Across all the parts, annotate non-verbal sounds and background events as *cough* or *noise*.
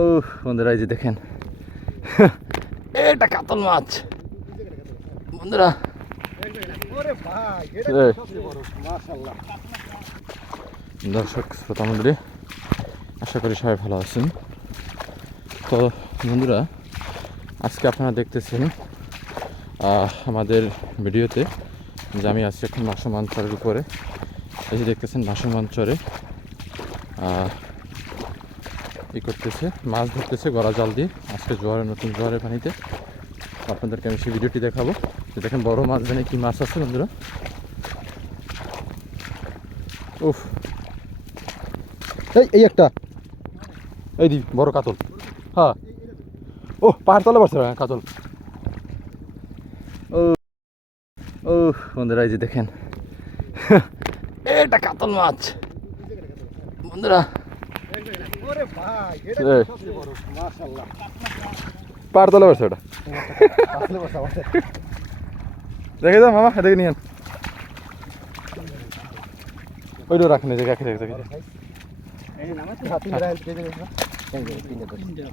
ও বন্ধুরা, এই যে দেখেন। *laughs* এটা কাতল মাছ। বন্ধুরা। দর্শক, শ্রোতা মন্ডলী, আশা করি সবাই ভালো আছেন। তো, বন্ধুরা, আজকে আপনারা দেখতেছেন আমাদের ভিডিওতে যে আমি আছি এখন ভাসমান চরের উপরে। এই যে দেখতেছেন চরে ই করতেছে, মাছ ধরতেছে, গড়া জাল দিয়ে। আজকে জোয়ারের নতুন জোয়ারের পানিতে। আপনাদেরকে আমি সেই ভিডিওটি দেখাবো। দেখেন বড় মাছ জানে কি মাছ আছে বন্ধুরা? উফ। এই এই একটা। এই দি বড় কাতল। হ্যাঁ। ও পাহাড় তলে হ্যাঁ কাতল। ও ও, বন্ধুরা, এই যে দেখেন। *laughs* এটা কাতল মাছ। বন্ধুরা পাহাড় তলে বসছে ওটা দেখে দাও মামা দেখে নিয়েন ওইটা রাখেন যে কাকে রেখে দেখে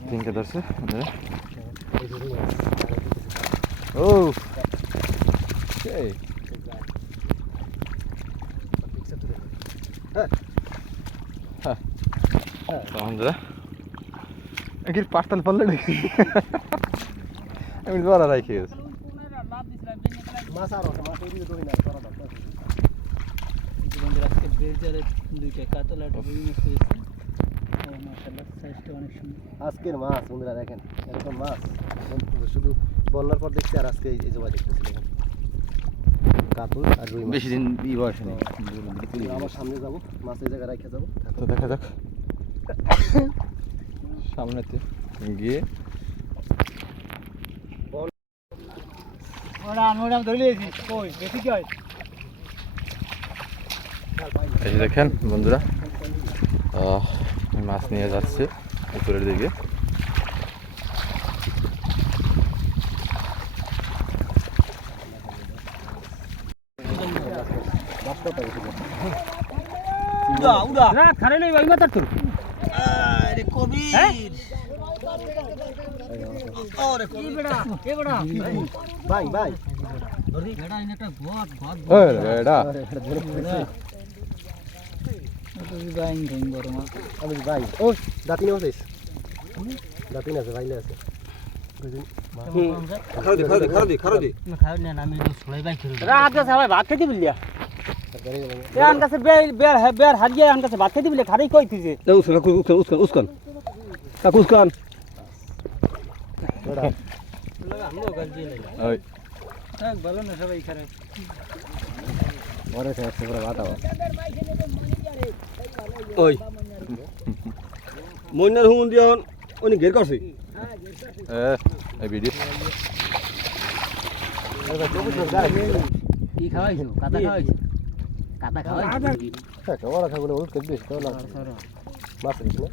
তিনটে ধরছে ও সেই তো বন্ধুরা এগির পাঁচটাল পারলে নাকি আমি জোয়ারা রাখি গেছি বন্ধুরা আজকে বেলচারে দুইটা কাতলা রুই মাছ মাসাল্লাহ সাইজটা অনেক সুন্দর আজকের মাছ বন্ধুরা দেখেন এরকম মাছ শুধু বন্যার পর দেখছি আর আজকে এই জমা দেখতেছি দেখেন কাতল আর রুই বেশি দিন ই বয়স নেই আবার সামনে যাব মাছ এই জায়গায় রেখে যাব তো দেখা যাক সামনেতে গিয়ে। হয়? এই দেখেন বন্ধুরা মাছ নিয়ে যাচ্ছে উপরের দিকে। উড়া উড়া। না খারে নেই ভাই মাথা তোর আরে কবির ওরে কবির বেড়া এ বেড়া ভাই ভাই ধরি বেড়া ইন একটা ঘট ঘট এই রে বেটা বাইন ধং বড় মা আমি ভাই ও দাঁতিনে আছে দাঁতিন আছে ভাইলে আছে খাও না আমি তো সবাই বাই করে রাত কাছে ভাই ভাত খেতে বললিয়া এ আন কাছে বের বের বের হারিয়ে আন কাছে ভাত খেতে বললে খারেই কই তুইছে ওই ভালো না সবাই খারে বড় আছে পুরো ভাত আবার ওই মইনার হুমুন দিয়ে উনি ঘের করছে। এ, এই ভিডিও। কি খাওয়াইছো কাতা খাওয়াইছো কাতা খাওয়াইছো বড় থাকলে ওর কেটে দিস তো না মাছ দিস না।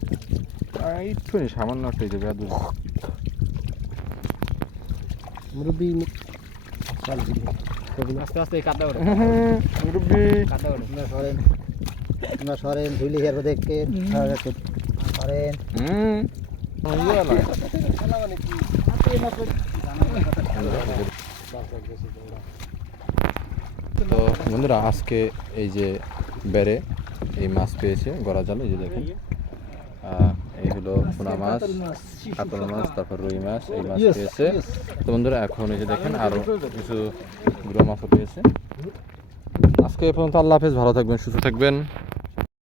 একটু সামান্য একটা মুরব্বি চাল আস্তে আস্তে কাতা ওঠে মুরব্বি। কাতা ওঠে আমরা সরেন। আমরা সরেন ধুইলে হেরবে দেখকে সরেন। হুম। তো বন্ধুরা আজকে এই যে বেড়ে এই মাছ পেয়েছে গড়া জাল এই যে দেখেন। এই হলো পোনা মাছ কাতল মাছ তারপর রুই মাছ এই মাছ পেয়েছে তো বন্ধুরা এখন এই যে দেখেন আরও কিছু গুঁড়ো মাছও পেয়েছে আজকে এ পর্যন্ত আল্লাহ হাফেজ ভালো থাকবেন সুস্থ থাকবেন।